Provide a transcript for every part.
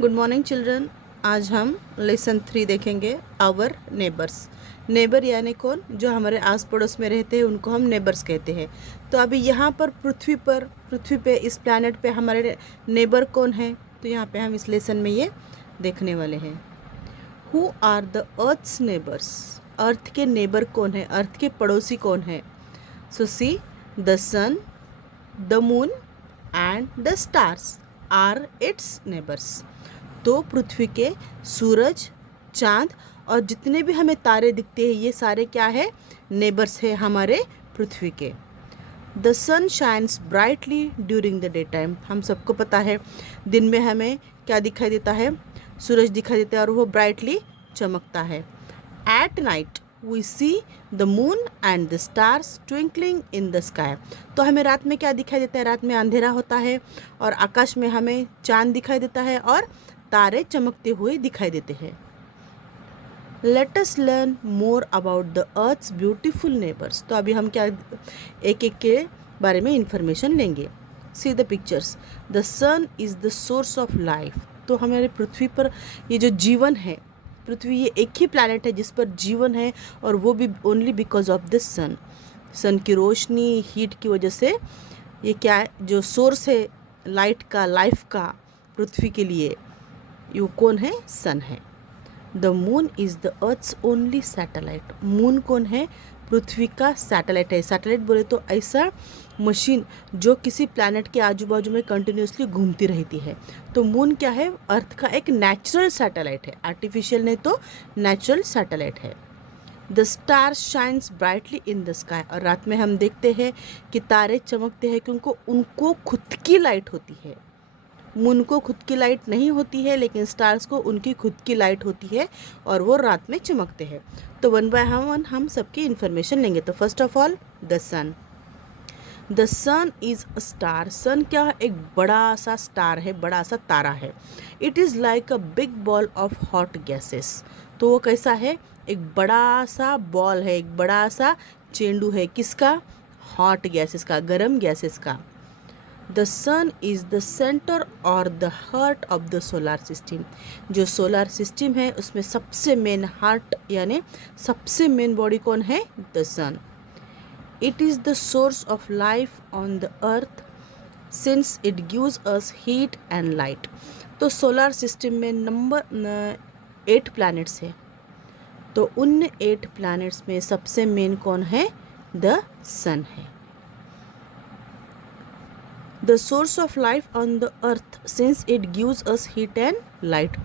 Good morning children. आज हम lesson 3 देखेंगे, आवर नेबर्स। नेबर यानी कौन? जो हमारे आस पड़ोस में रहते हैं उनको हम नेबर्स कहते हैं। तो अभी यहाँ पर पृथ्वी पे इस प्लैनेट पे हमारे नेबर कौन है? तो यहाँ पे हम इस लेसन में ये देखने वाले हैं। Who are the earth's neighbours? Earth के नेबर कौन है? अर्थ के पड़ोसी कौन है? So see, the sun, the moon and the stars are its neighbours. तो पृथ्वी के सूरज, चांद और जितने भी हमें तारे दिखते हैं ये सारे क्या है? नेबर्स है हमारे पृथ्वी के। The sun shines brightly during the day time. हम सबको पता है दिन में हमें क्या दिखाई देता है? सूरज दिखाई देता है और वो ब्राइटली चमकता है। At night we see the moon and the stars twinkling in the sky. तो हमें रात में क्या दिखाई देता है? रात में अंधेरा होता है और आकाश में हमें चांद दिखाई देता है और तारे चमकते हुए दिखाई देते हैं। Let us learn more about the earth's beautiful neighbours. तो अभी हम क्या एक एक के बारे में इंफॉर्मेशन लेंगे। See the pictures. The sun is the source of life. तो हमारे पृथ्वी पर ये जो जीवन है, पृथ्वी ये एक ही प्लैनेट है जिस पर जीवन है और वो भी ओनली बिकॉज ऑफ दिस सन। सन की रोशनी, हीट की वजह से ये क्या है? जो सोर्स है लाइट का, लाइफ का पृथ्वी के लिए, ये कौन है? सन है। The moon is the earth's only satellite. Moon कौन है? पृथ्वी का सैटेलाइट है। सैटेलाइट बोले तो ऐसा मशीन जो किसी प्लैनेट के आजू बाजू में कंटिन्यूसली घूमती रहती है। तो मून क्या है? अर्थ का एक नेचुरल सैटेलाइट है, आर्टिफिशियल नहीं तो नेचुरल सैटेलाइट है। The star shines brightly in the sky. और रात में हम देखते हैं कि तारे चमकते हैं क्योंकि उनको खुद की लाइट होती है। मून को खुद की लाइट नहीं होती है लेकिन स्टार्स को उनकी खुद की लाइट होती है और वो रात में चमकते हैं। तो वन बाय वन हम सबकी इन्फॉर्मेशन लेंगे। तो first of all the sun. The sun is a star. Sun क्या है? एक बड़ा सा स्टार है, बड़ा सा तारा है। It is like a big ball of hot gases. तो वो कैसा है? एक बड़ा सा बॉल है, एक बड़ा सा चेंडू है। किसका? हॉट गैसेस का, गर्म गैसेस का। The sun is the centre और the heart of the solar system. जो सोलार सिस्टम है उसमें सबसे मेन हार्ट यानी सबसे मेन बॉडी कौन है? The sun. It is the source of life on the earth since it gives us heat and light. तो सोलार सिस्टम में नंबर 8 प्लैनेट्स है। तो उन 8 प्लैनेट्स में सबसे मेन कौन है? द सन है। The source of life on the earth since it gives us heat and light.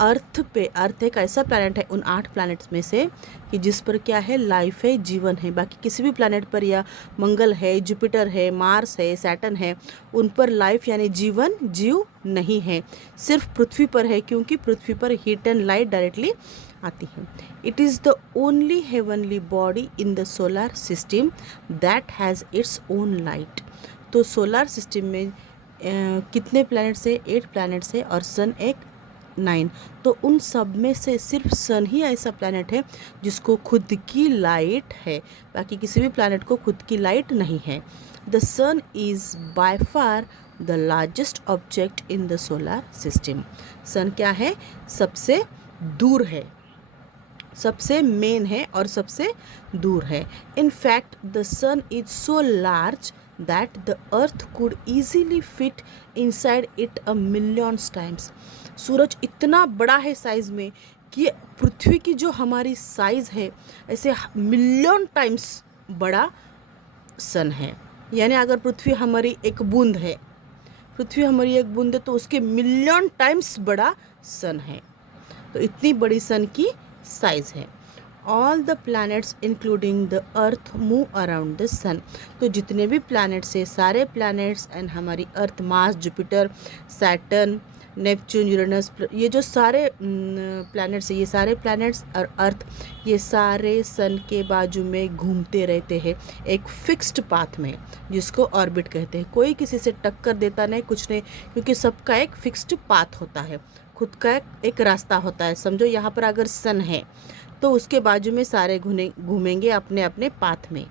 Earth एक ऐसा प्लैनेट है उन 8 प्लैनेट्स में से कि जिस पर क्या है? लाइफ है, जीवन है। बाकी किसी भी प्लैनेट पर या मंगल है, जुपिटर है, मार्स है, सैटर्न है, उन पर लाइफ यानी जीव नहीं है। सिर्फ पृथ्वी पर है क्योंकि पृथ्वी पर हीट एंड लाइट डायरेक्टली आती है। It is the only heavenly body in the solar system that has its own light. तो सोलार सिस्टम में कितने प्लैनेट्स है? 8 प्लैनेट्स है और सन एक 9। तो उन सब में से सिर्फ सन ही ऐसा प्लैनेट है जिसको खुद की लाइट है। बाकी किसी भी प्लैनेट को खुद की लाइट नहीं है। The sun is by far the largest object in the solar system. Sun क्या है? सबसे दूर है, सबसे मेन है और सबसे दूर है। In fact the sun is so large that the earth could easily fit inside it a millions times. सूरज इतना बड़ा है साइज में कि पृथ्वी की जो हमारी साइज है ऐसे मिलियन टाइम्स बड़ा सन है। यानी अगर पृथ्वी हमारी एक बूंद है, तो उसके मिलियन टाइम्स बड़ा सन है। तो इतनी बड़ी सन की साइज है। All the planets including the earth move around the sun. तो जितने भी प्लैनेट्स है, सारे प्लैनेट्स एंड हमारी earth, Mars, Jupiter, Saturn, Neptune, Uranus, ये जो सारे प्लैनेट्स है, ये सारे प्लैनेट्स और अर्थ, ये सारे सन के बाजू में घूमते रहते हैं एक फिक्स्ड पाथ में, जिसको ऑर्बिट कहते हैं। कोई किसी से टक्कर देता नहीं, कुछ नहीं, क्योंकि सबका एक फिक्स्ड पाथ होता है, खुद का एक रास्ता होता है। समझो यहाँ पर अगर सन है तो उसके बाजू में सारे घूमेंगे अपने अपने पाथ में।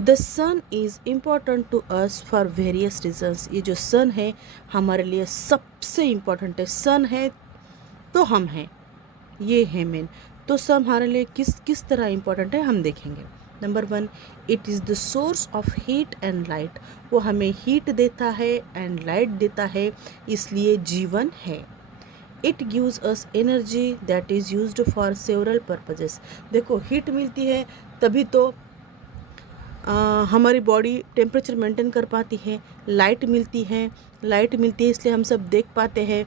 The sun is important to us for various reasons. ये जो सन है हमारे लिए सबसे इम्पॉर्टेंट है। सन है तो हम हैं, ये है मेन। तो सन हमारे लिए किस किस तरह इम्पॉर्टेंट है हम देखेंगे। Number 1, it is the source of heat and light. वो हमें हीट देता है एंड लाइट देता है, इसलिए जीवन है। It gives us energy that is used for several purposes. देखो हीट मिलती है तभी तो हमारी बॉडी टेम्परेचर मेंटेन कर पाती है। लाइट मिलती है इसलिए हम सब देख पाते हैं।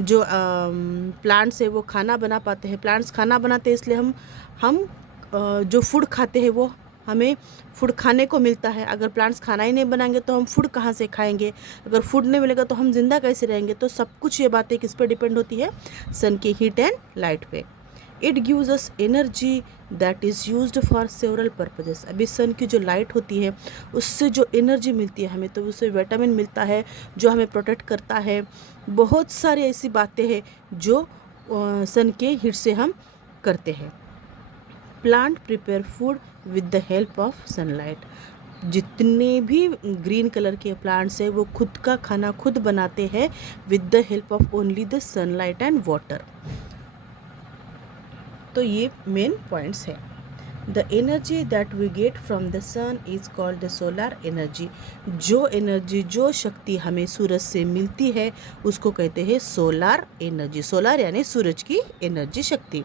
जो प्लांट्स है वो खाना बना पाते हैं। प्लांट्स खाना बनाते हैं इसलिए हम जो फूड खाते हैं वो हमें फूड खाने को मिलता है। अगर प्लांट्स खाना ही नहीं बनाएंगे तो हम फूड कहाँ से खाएंगे? अगर फूड नहीं मिलेगा तो हम जिंदा कैसे रहेंगे? तो सब कुछ ये बातें किस पे डिपेंड होती है? सन की हीट एंड लाइट पे। It gives us energy that is used for several purposes. अभी सन की जो लाइट होती है उससे जो एनर्जी मिलती है हमें, तो उससे विटामिन मिलता है जो हमें प्रोटेक्ट करता है। बहुत सारी ऐसी बातें हैं जो सन के हीट से हम करते हैं। Plant prepare food with the help of sunlight. जितने भी ग्रीन कलर के प्लांट्स हैं वो खुद का खाना खुद बनाते हैं with the help of only the sunlight and water. तो ये मेन पॉइंट्स हैं। The energy that we get from the sun is called the solar energy. जो एनर्जी, जो शक्ति हमें सूरज से मिलती है उसको कहते हैं सोलर एनर्जी। सोलर यानी सूरज की एनर्जी, शक्ति।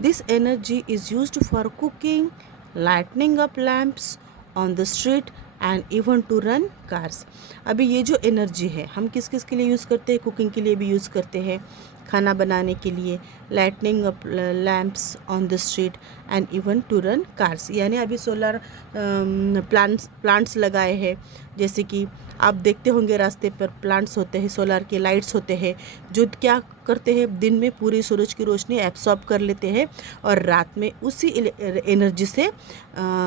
This energy is used for cooking, lightning up lamps on the street and even to run cars. अभी ये जो एनर्जी है हम किस किस के लिए यूज़ करते हैं? कुकिंग के लिए भी यूज़ करते हैं, खाना बनाने के लिए, lightning up lamps on the street and even to run cars. यानी अभी सोलर प्लांट्स लगाए हैं, जैसे कि आप देखते होंगे रास्ते पर प्लांट्स होते हैं, सोलर के लाइट्स होते हैं जो क्या करते हैं, दिन में पूरी सूरज की रोशनी एब्सॉर्ब कर लेते हैं और रात में उसी एनर्जी से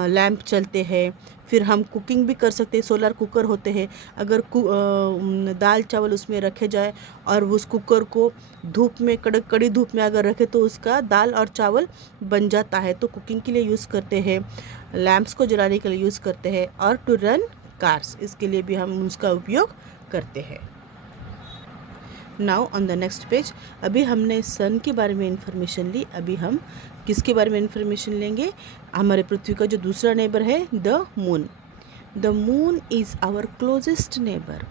लैंप चलते हैं। फिर हम कुकिंग भी कर सकते हैं, सोलर कुकर होते हैं। अगर दाल चावल उसमें रखे जाए और उस कुकर को धूप में, कड़ी धूप में अगर रखे तो उसका दाल और चावल बन जाता है। तो कुकिंग के लिए यूज़ करते हैं, लैंप्स को जलाने के लिए यूज़ करते हैं, और टू रन कार्स, इसके लिए भी हम उसका उपयोग करते हैं। Now on the next page, अभी हमने सन के बारे में इंफॉर्मेशन ली, अभी हम किसके बारे में इंफॉर्मेशन लेंगे? हमारे पृथ्वी का जो दूसरा नेबर है the moon. The moon is our closest neighbour.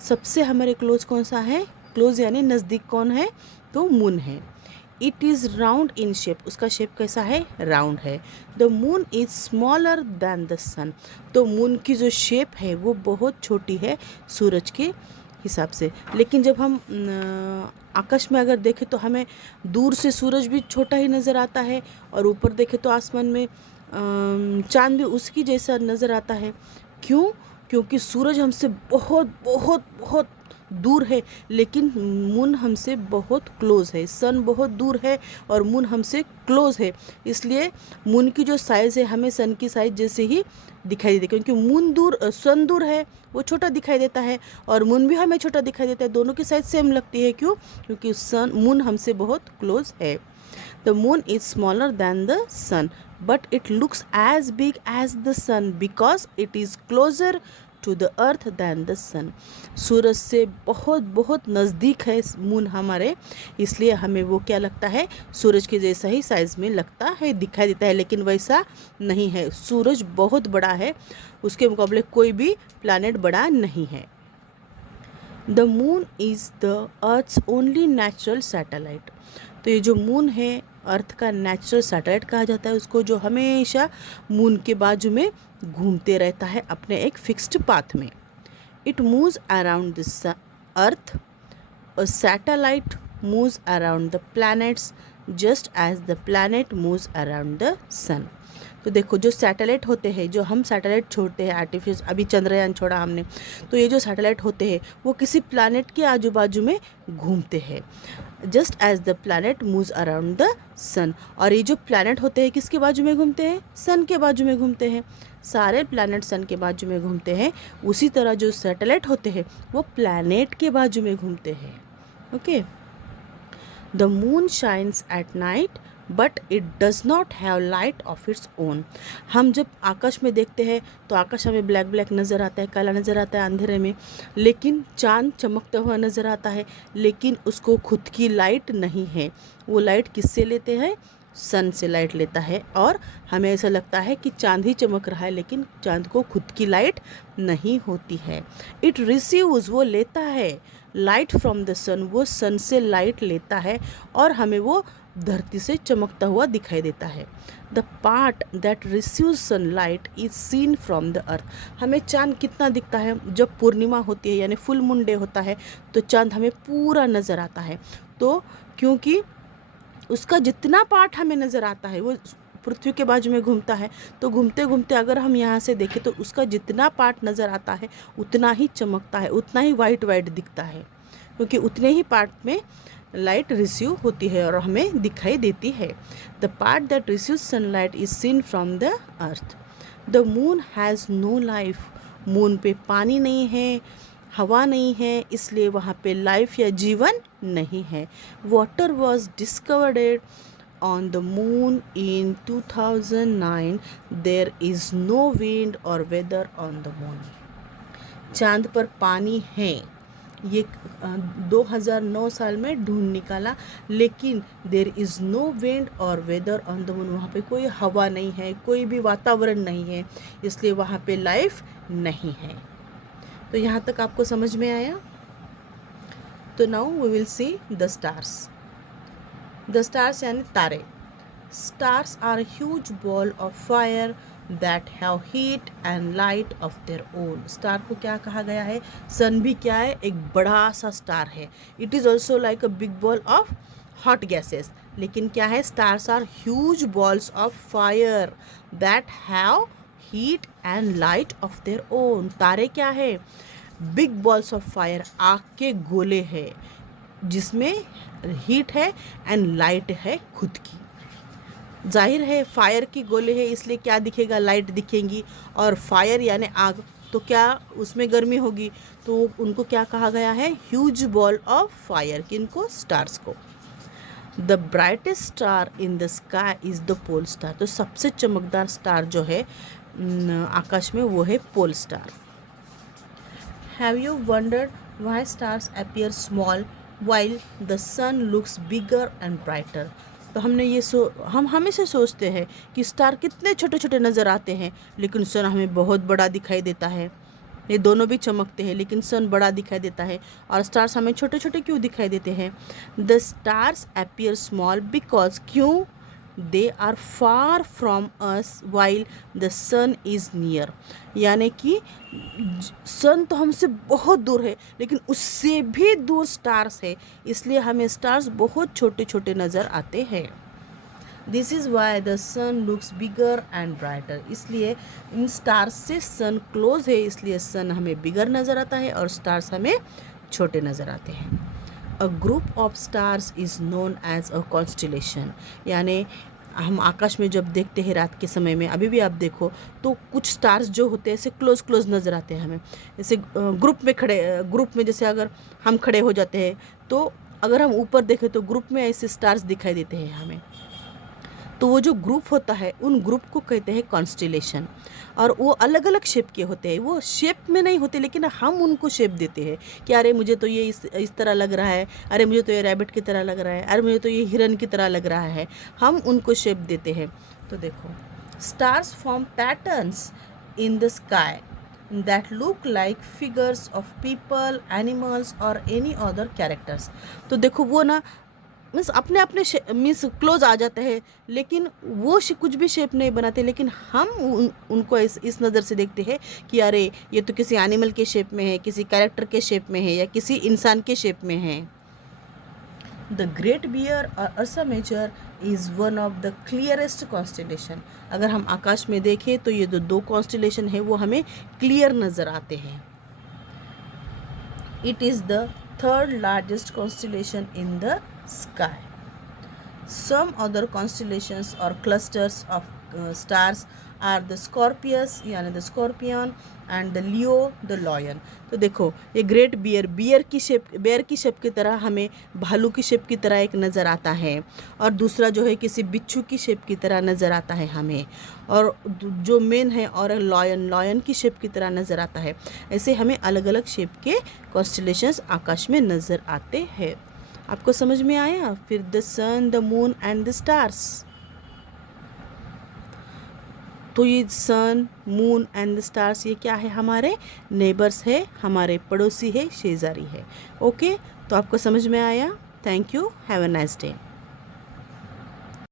सबसे हमारे क्लोज कौन सा है? क्लोज यानी नज़दीक कौन है? तो मून है। It is round in shape. उसका शेप कैसा है? राउंड है। The moon is smaller than the sun. तो मून की जो शेप है वो बहुत छोटी है सूरज के हिसाब से। लेकिन जब हम आकाश में अगर देखें तो हमें दूर से सूरज भी छोटा ही नज़र आता है, और ऊपर देखें तो आसमान में चांद भी उसकी जैसा नज़र आता है। क्यों? क्योंकि सूरज हमसे बहुत बहुत बहुत दूर है, लेकिन मून हमसे बहुत क्लोज है। सन बहुत दूर है और मून हमसे क्लोज है, इसलिए मून की जो साइज़ है हमें सन की साइज़ जैसे ही दिखाई देती है। क्योंकि सन दूर है, वो छोटा दिखाई देता है, और मून भी हमें छोटा दिखाई देता है। दोनों की साइज़ सेम लगती है। क्यों? क्योंकि मून हमसे बहुत क्लोज है। The moon is smaller than the sun but it looks as big as the sun because it is closer to the earth than the sun. सूरज से बहुत बहुत नज़दीक है मून हमारे, इसलिए हमें वो क्या लगता है? सूरज के जैसा ही साइज़ में लगता है, दिखाई देता है, लेकिन वैसा नहीं है। सूरज बहुत बड़ा है, उसके मुकाबले कोई भी प्लैनेट बड़ा नहीं है। The moon is the earth's only natural satellite. तो ये जो मून है अर्थ का नेचुरल सैटेलाइट कहा जाता है उसको, जो हमेशा मून के बाजू में घूमते रहता है अपने एक फिक्स्ड पाथ में। It moves around the earth. A satellite moves around the planets just as the planet moves around the sun. तो देखो जो सैटेलाइट होते हैं, जो हम सैटेलाइट छोड़ते हैं आर्टिफिशियल, अभी चंद्रयान छोड़ा हमने, तो ये जो सैटेलाइट होते हैं वो किसी प्लैनेट के आजू बाजू में घूमते हैं, just as the planet moves around the sun. और ये जो प्लैनेट होते हैं किसके बाजू में घूमते हैं? सन के बाजू में घूमते हैं। सारे प्लैनेट सन के बाजू में घूमते हैं, उसी तरह जो सैटेलाइट होते हैं वो प्लैनेट के बाजू में घूमते हैं। Okay. The moon shines at night but it does not have light of its own. हम जब आकाश में देखते हैं तो आकाश हमें ब्लैक ब्लैक नज़र आता है, काला नज़र आता है अंधेरे में, लेकिन चांद चमकता हुआ नज़र आता है, लेकिन उसको खुद की लाइट नहीं है। वो लाइट किससे लेते हैं? सन से लाइट लेता है, और हमें ऐसा लगता है कि चांद ही चमक रहा है, लेकिन चांद को खुद की लाइट नहीं होती है। इट रिसीव्स, वो लेता है लाइट फ्रॉम द सन, वो सन से लाइट लेता है और हमें वो धरती से चमकता हुआ दिखाई देता है। The part that receives sunlight is seen from the अर्थ। हमें चांद कितना दिखता है? जब पूर्णिमा होती है यानी फुल मून डे होता है तो चांद हमें पूरा नज़र आता है। तो क्योंकि उसका जितना पार्ट हमें नज़र आता है वो पृथ्वी के बाजू में घूमता है, तो घूमते घूमते अगर हम यहाँ से देखें तो उसका जितना पार्ट नज़र आता है उतना ही चमकता है, उतना ही वाइट वाइट दिखता है, क्योंकि उतने ही पार्ट में लाइट रिसीव होती है और हमें दिखाई देती है। The part that receive sunlight is seen from the earth. The moon has no life. Moon पे पानी नहीं है, हवा नहीं है, इसलिए वहाँ पे लाइफ या जीवन नहीं है। Water was discovered on the moon in 2009। There is no wind और वेदर ऑन द मून। चांद पर पानी है, ये 2009 साल में ढूंढ निकाला, लेकिन देयर इज़ नो विंड और वेदर ऑन द मून। वहाँ पे कोई हवा नहीं है, कोई भी वातावरण नहीं है, इसलिए वहाँ पे लाइफ नहीं है। तो यहाँ तक आपको समझ में आया? तो now we will see the stars. The stars यानी तारे। Stars are huge ball of fire that have heat and light of their own. Star को क्या कहा गया है? सन भी क्या है? एक बड़ा सा स्टार है। It is also like a big ball of hot gases. लेकिन क्या है? Stars are huge balls of fire that have heat and light of their own. तारे क्या है? बिग बॉल्स ऑफ फायर, आग के गोले है जिसमें हीट है एंड लाइट है खुद की। जाहिर है फायर की गोले है, इसलिए क्या दिखेगा? लाइट दिखेंगी, और फायर यानी आग, तो क्या उसमें गर्मी होगी, तो उनको क्या कहा गया है? Huge ball of fire. किनको? स्टार्स को। The brightest star in the sky is the pole star. तो सबसे चमकदार स्टार जो है आकाश में वो है pole star. Have you wondered why stars appear small while the sun looks bigger and brighter. तो हमने ये हम हमेशा सोचते हैं कि स्टार कितने छोटे छोटे नज़र आते हैं, लेकिन सन हमें बहुत बड़ा दिखाई देता है। ये दोनों भी चमकते हैं, लेकिन सन बड़ा दिखाई देता है और स्टार्स हमें छोटे छोटे क्यों दिखाई देते हैं? The stars appear small because, क्यों? They are far from us while the sun is near. यानी कि सन तो हमसे बहुत दूर है, लेकिन उससे भी दूर स्टार्स है, इसलिए हमें स्टार्स बहुत छोटे छोटे नज़र आते हैं। This is why the sun looks bigger and brighter. इसलिए इन स्टार्स से सन क्लोज है, इसलिए सन हमें बिगर नज़र आता है और स्टार्स हमें छोटे नज़र आते हैं। A group of stars is known as a constellation. यानी हम आकाश में जब देखते हैं रात के समय में, अभी भी आप देखो तो कुछ स्टार्स जो होते हैं ऐसे क्लोज क्लोज नज़र आते हैं हमें, जैसे ग्रुप में जैसे अगर हम खड़े हो जाते हैं तो अगर हम ऊपर देखें तो ग्रुप में ऐसे स्टार्स दिखाई देते हैं हमें। तो वो जो ग्रुप होता है उन ग्रुप को कहते हैं कॉन्स्टिलेशन, और वो अलग अलग शेप के होते हैं। वो शेप में नहीं होते, लेकिन हम उनको शेप देते हैं कि अरे मुझे तो ये इस तरह लग रहा है, अरे मुझे तो ये रैबिट की तरह लग रहा है, अरे मुझे तो ये हिरन की तरह लग रहा है, हम उनको शेप देते हैं। तो देखो, stars form patterns in the sky that look like figures of people, animals और एनी अदर कैरेक्टर्स। तो देखो वो ना मीन्स अपने अपने मीन्स क्लोज आ जाते हैं, लेकिन वो कुछ भी शेप नहीं बनाते, लेकिन हम उनको इस नज़र से देखते हैं कि अरे ये तो किसी एनिमल के शेप में है, किसी कैरेक्टर के शेप में है, या किसी इंसान के शेप में है। द ग्रेट बियर और Ursa Major is one of the clearest constellation. अगर हम आकाश में देखें तो ये जो दो कॉन्स्टिलेशन है वो हमें क्लियर नज़र आते हैं। It is the third largest constellation in the sky. Some other constellations or clusters of stars are the Scorpius यानी the Scorpion and the Leo the Lion। तो देखो ये ग्रेट बियर की शेप की तरह हमें भालू की शेप की तरह एक नज़र आता है, और दूसरा जो है किसी बिच्छू की शेप की तरह नज़र आता है हमें, और जो मेन है और लॉयन की शेप की तरह नज़र आता है। ऐसे हमें अलग अलग शेप के कॉन्स्टलेशंस आकाश में नज़र आते हैं। आपको समझ में आया? फिर the sun, the moon and the stars. तो ये sun, moon and the stars ये क्या है? हमारे नेबर्स है, हमारे पड़ोसी है, शेजारी है। ओके, तो आपको समझ में आया? Thank you, have a nice day.